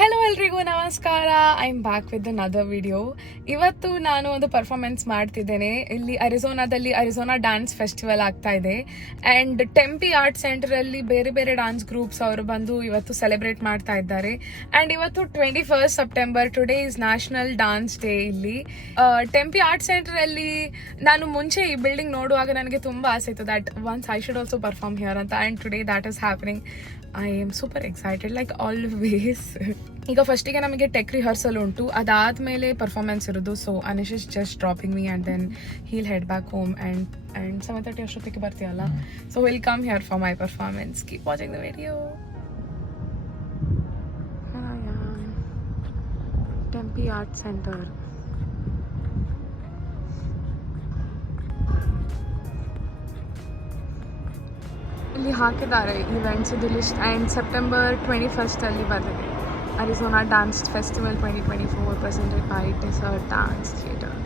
Hello ಎಲ್ರಿಗೂ ನಮಸ್ಕಾರ. I am back with another video. ಇವತ್ತು ನಾನು ಒಂದು ಪರ್ಫಾರ್ಮೆನ್ಸ್ ಮಾಡ್ತಿದ್ದೇನೆ. ಇಲ್ಲಿ ಅರಿಜೋನಾದಲ್ಲಿ ಅರಿಜೋನಾ ಡ್ಯಾನ್ಸ್ ಫೆಸ್ಟಿವಲ್ ಆಗ್ತಾ ಇದೆ ಆ್ಯಂಡ್ ಟೆಂಪಿ ಆರ್ಟ್ ಸೆಂಟರಲ್ಲಿ ಬೇರೆ ಬೇರೆ ಡ್ಯಾನ್ಸ್ ಗ್ರೂಪ್ಸ್ ಅವರು ಬಂದು ಇವತ್ತು ಸೆಲೆಬ್ರೇಟ್ ಮಾಡ್ತಾ ಇದ್ದಾರೆ. ಆ್ಯಂಡ್ ಇವತ್ತು 21 September, today is national dance day. ಇಲ್ಲಿ ಟೆಂಪಿ ಆರ್ಟ್ ಸೆಂಟರಲ್ಲಿ ನಾನು ಮುಂಚೆ ಈ ಬಿಲ್ಡಿಂಗ್ ನೋಡುವಾಗ ನನಗೆ ತುಂಬ ಆಸೆ ಇತ್ತು that once I should also perform here ಅಂತ. And today that is happening. I am super excited like always. ಈಗ ಫಸ್ಟಿಗೆ ನಮಗೆ ಟೆಕ್ ರಿಹರ್ಸಲ್ ಉಂಟು, ಅದಾದಮೇಲೆ ಪರ್ಫಾರ್ಮೆನ್ಸ್ ಇರೋದು. So Anish is just dropping me and then he'll head back home and 7:30 ಅಷ್ಟೊತ್ತಿಗೆ ಬರ್ತೀಯಲ್ಲ. So will come here for my performance. Keep watching the video. Tempe art center. ಇಲ್ಲಿ ಹಾಕಿದ್ದಾರೆ ಇವೆಂಟ್ಸ್ ಇದು ಲಿಸ್ಟ್. ಆ್ಯಂಡ್ ಸೆಪ್ಟೆಂಬರ್ 21 ಅಲ್ಲಿ ಬರ್ತದೆ Arizona dance festival 2024 presented by desert dance theatre.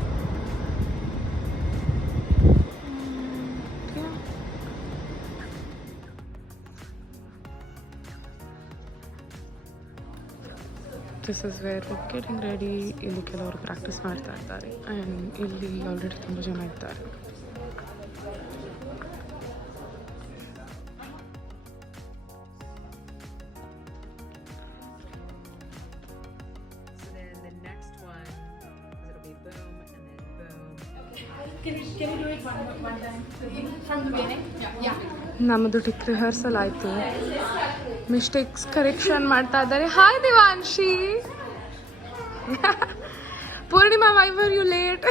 This is where getting ready. ಇಲ್ಲಿ ಕೆಲವರು practice ಮಾಡ್ತಾ ಇರ್ತಾರೆ and ಇಲ್ಲಿ ಆಲ್ರೆಡಿ ತುಂಬ ಜನ ಇರ್ತಾರೆ. Can you do it one time from the beginning? Yeah. ನಮ್ಮದು ಟಿಕ್ ರಿಹರ್ಸಲ್ ಆಯಿತು. ಮಿಸ್ಟೇಕ್ಸ್ ಕರೆಕ್ಷನ್ ಮಾಡ್ತಾ ಇದ್ದಾರೆ. Hi Divanshi. Poornima, why were you late?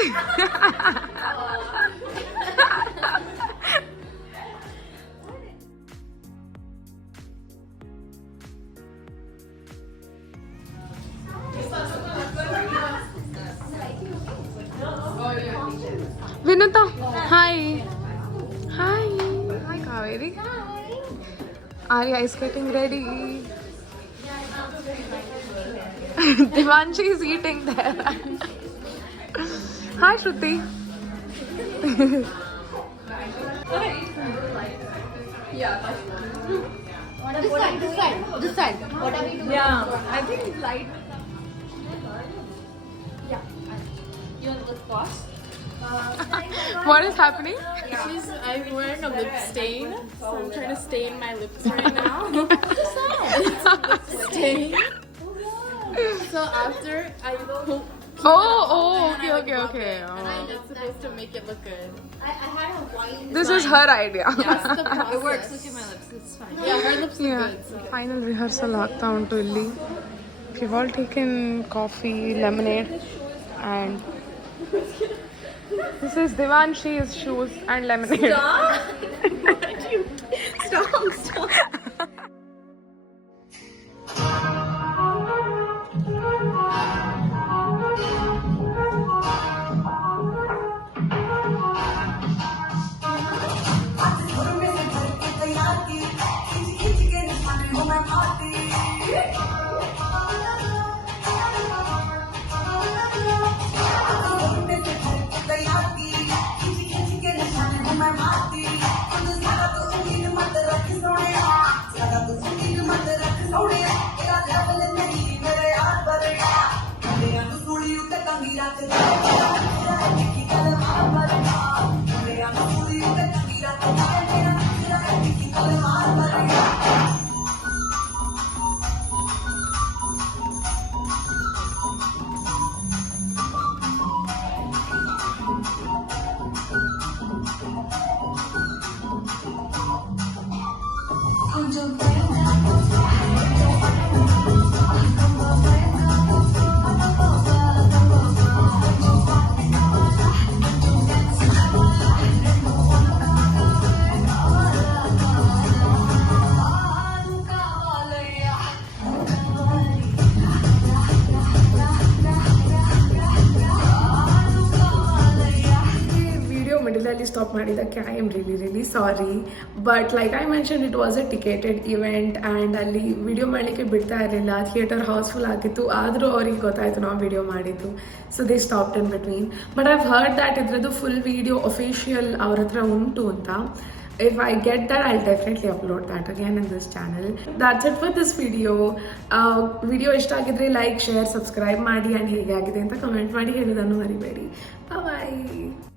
Vinutha, hi. Hi hi Kaveri. Arya is getting ready. Divanshi is eating there. Hi Shruti. Yeah. This side. What are we doing? Yeah, I think it's light. Yeah. You want the boss? What is happening? I'm wearing a lip stain, so I'm trying to stain my lips right now. Stain. So after I cook. Okay. And it's supposed to make it look good. I had a white. This is her idea. Yes, the process. It works. Look at my lips. It's fine. Yeah, her lips look Yeah. good. So. Final rehearsal ಆಗ್ತಾ ಉಂಟು ಇಲ್ಲಿ. We've all taken coffee, lemonade, and this is Divanshi's shoes and lemonade. Stop. ಮಿಡಲಲ್ಲಿ stop ಮಾಡಿದ್ದಕ್ಕೆ I am really sorry. But like I mention it was a ticketed event and ಅಲ್ಲಿ video ಮಾಡಲಿಕ್ಕೆ ಬಿಡ್ತಾ ಇರಲಿಲ್ಲ. Theatre house full ಆಗಿತ್ತು. ಆದರೂ ಅವ್ರಿಗೆ ಗೊತ್ತಾಯಿತು ನಾವು ವಿಡಿಯೋ ಮಾಡಿದ್ದು. So they stopped in between. But I've heard that ಇದ್ರದ್ದು ಫುಲ್ ವಿಡಿಯೋ ಅಫಿಷಿಯಲ್ ಅವ್ರ ಹತ್ರ ಉಂಟು ಅಂತ. if I get that, I'll definitely upload that again in this channel. That's it for this video. Video ಇಷ್ಟ ಆಗಿದ್ರೆ like, share, subscribe ಮಾಡಿ, and ಹೇಗಾಗಿದೆ ಅಂತ ಕಮೆಂಟ್ ಮಾಡಿ ಹೇಳೋದನ್ನು ಮರಿಬೇಡಿ. ಬಾಯ್.